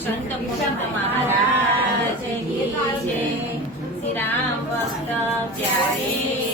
સંત પુનિત મહારાજ શ્રી રામ ભક્ત પ્યારે.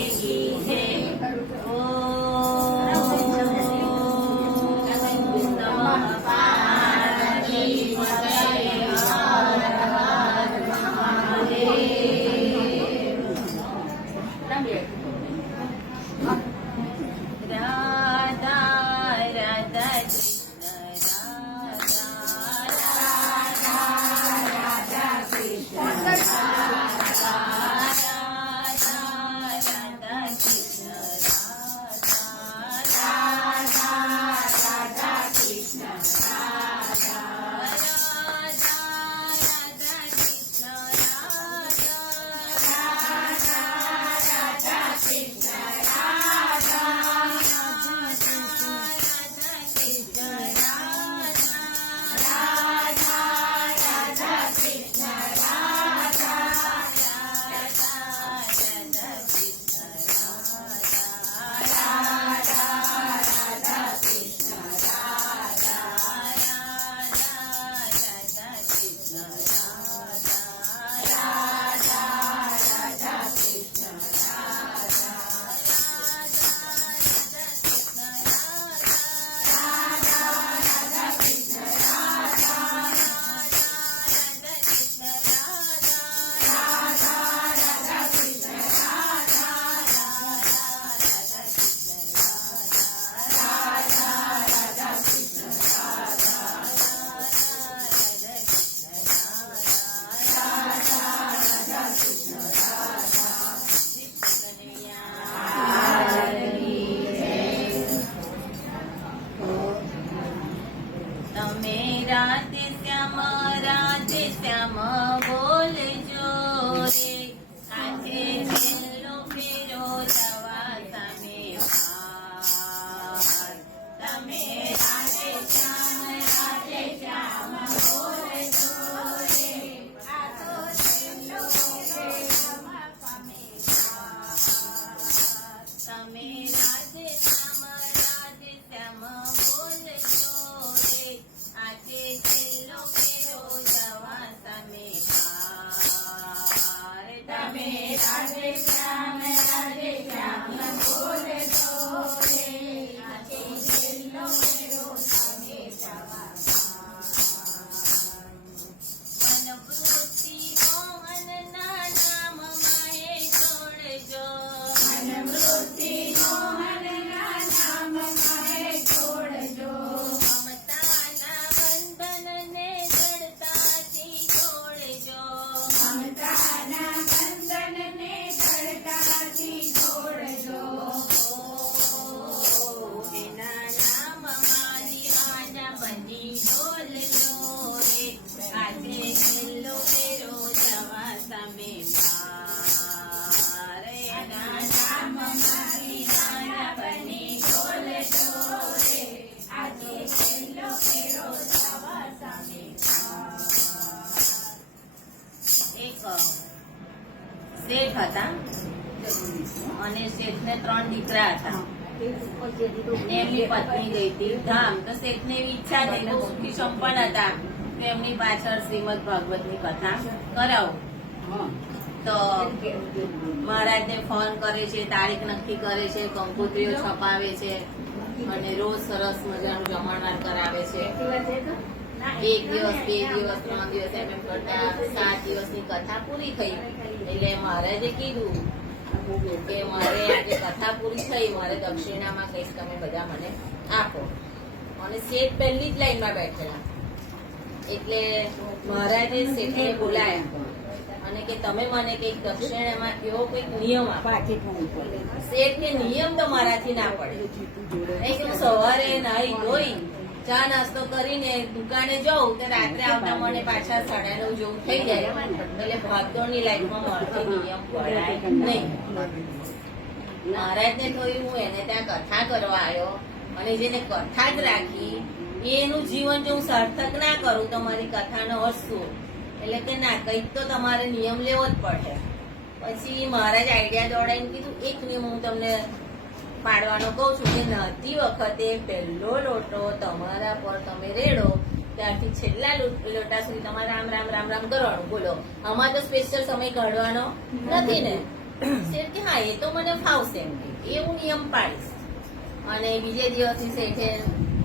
તમે હતા. અને શેઠને ત્રણ દીકરા હતા. એમની પત્ની ગઈ હતી. ધામ તો શેઠને એવી ઈચ્છા થઈ, બહુ સુખી સંપન્ન હતા. એમની પાછળ શ્રીમદ ભાગવતની કથા કરાવો. તો મહારાજને ફોન કરે છે, તારીખ નક્કી કરે છે, કંકોત્રીઓ છપાવે છે, અને રોજ સરસ મજાનું જમણવાર કરાવે છે. એક દિવસ, બે દિવસ, ત્રણ દિવસ એમ એમ કરતા સાત દિવસની કથા પૂરી થઈ. એટલે મહારાજે કીધું કે મારે આજે કથા પૂરી થઈ, મારે દક્ષિણામાં કંઈક તમે બધા મને આપો. અને શેઠ પહેલી જ લાઈનમાં બેઠેલા. એટલે મહારાજે શેઠને બોલાયા અને કે, તમે મને કંઈક દક્ષિણામાં એવો કંઈક નિયમ શેઠ કે નિયમ તો મારાથી ના પડે. સવારે નાઈ ધોઈ ચા નાસ્તો કરીને દુકાને જાઉં તો રાત્રે આવતા મને પાછા સાડા નવ જેવું થઈ જાય. એટલે ભાગદોડની લાઈફમાં મારાથી નિયમ પડાય નહીં. મહારાજને થયું, હું એને ત્યાં કથા કરવા આવ્યો. અને જેને કથા જ રાખી એનું જીવન જો હું સાર્થક ના કરું તો મારી કથાનો અર્થ શું? એટલે કે ના, કંઈક તો તમારે નિયમ લેવો જ પડે. પછી મહારાજ આઈડિયા દોડાઈને કીધું, એક નિયમ હું તમને પાડવાનો કહું છું કે નહતી વખતે પહેલો લોટો તમારા પર તમે રેડો. ત્યારથી છેલ્લા લોટા સુધી તમારે રામ રામ રામ રામ કરવાનું. બોલો, આમાં તો સ્પેશિયલ સમય કાઢવાનો નથી ને? શેઠ કે હા, એ તો મને ફાવશે એમ કે એવું નિયમ પાડીશ. અને બીજે દિવસથી શેઠે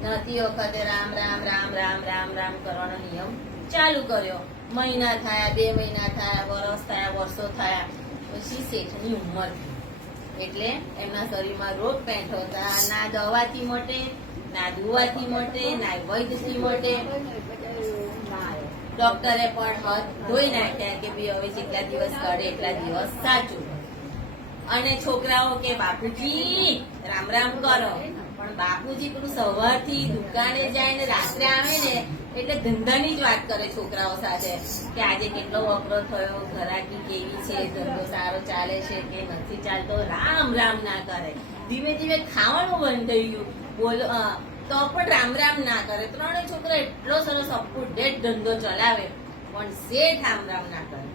નહતી વખતે રામ રામ રામ રામ રામ રામ કરવાનો નિયમ ચાલુ કર્યો. મહિના થયા, બે મહિના થયા વર્ષ થયા, વર્ષો થયા. પછી શેઠની ઉંમર થઈ. એટલે એમના શરીરમાં રોગ પેન્ટ હતા ના દવાથી મટે, ના દુવાથી મટે, ના વૈદ્યથી મટે. ડોક્ટરે પણ હાથ ધોઈ નાખ્યા કે ભાઈ હવે જેટલા દિવસ કરે એટલા દિવસ સાચું. અને છોકરાઓ કે, બાપુજી, રામ રામ કરો. પણ બાપુજી પેલું સવારથી દુકાને જાય ને રાત્રે આવે ને એટલે ધંધાની જ વાત કરે છોકરાઓ સાથે કે આજે કેટલો વકરો થયો ઘરાકી કેવી છે, ધંધો સારો ચાલે છે કે નથી ચાલતો, રામ રામ ના કરે. ધીમે ધીમે ખાવાનું બંધ થઈ ગયું. બોલો તો પણ રામ રામ ના કરે. ત્રણેય છોકરા એટલો સરસ અપટુડેટ ધંધો ચલાવે, પણ શેઠ રામ રામ ના કરે.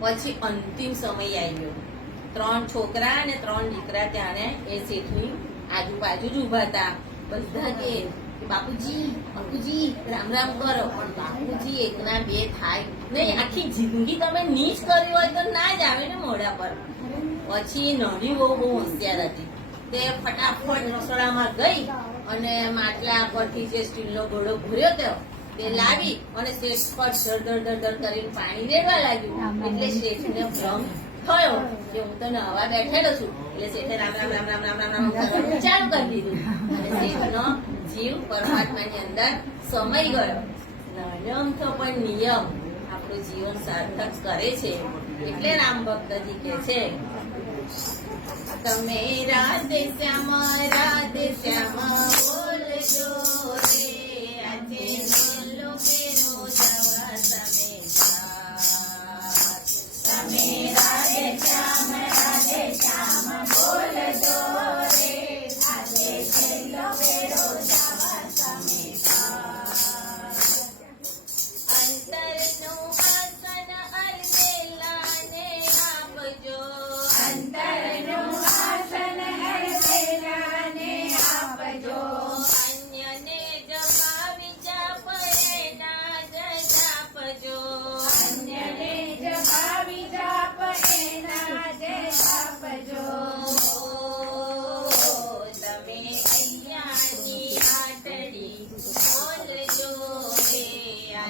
પછી અંતિમ સમય આવી ગયો. ત્રણ છોકરા અને ત્રણ દીકરા ત્યાંને એ શેઠની આજુબાજુ જ ઊભા હતા. બધા કે બાપુજી બાપુજી, રામ રામ કરો. પણ બાપુજી એકના બે થાય. નહીં, આખી જિંદગી તમે નીચ કરી હોય તો ના જ આવે ને મોઢા પર. પછી નાની બહુ બહુ હોશિયાર હતી. તે ફટાફટ રસોડામાં ગઈ અને માટલા પરથી જે સ્ટીલનો ઘોડો ભર્યો હતો તે લાવી અને શેઠ પર ધડ ધડ ધડ કરીને પાણી રેડવા લાગ્યું. એટલે શેઠને ભ્રમ થયો કે હું તને હવા બેઠેલો છું. એટલે શેઠે રામ રામ રામ રામ રામ રામ રામ ચાલુ કરી દીધું. અને શેઠનો જીવ પરમાત્માની અંદર સમય ગયો. નાનો તો પણ નિયમ. આપણું જીવન સાર્થક કરે છે. એટલે રામ ભક્તજી કે છે, તમે રાધે શ્યામ રાધે શ્યામ, બોલજો રે.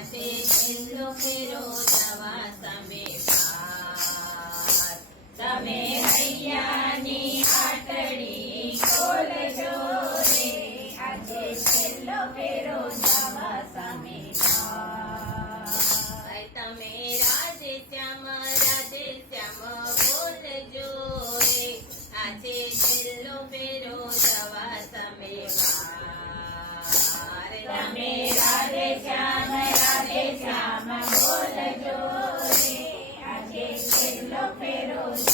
આજે છેલ્લો ફેરો જવા તમે. તમે અહીંયાની આટડી છેલ્લો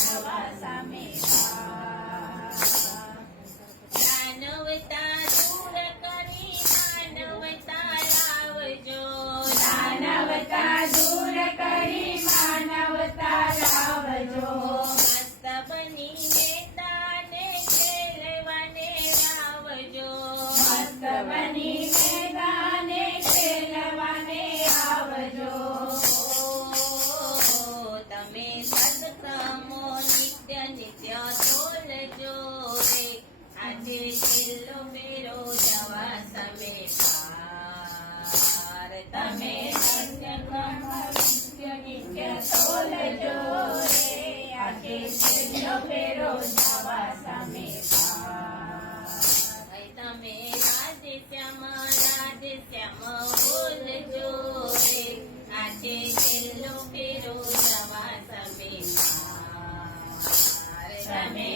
ફેરો સામે તમે રાધે શ્યામ આજે છેલ્લો ફેરો જવા તમે તમે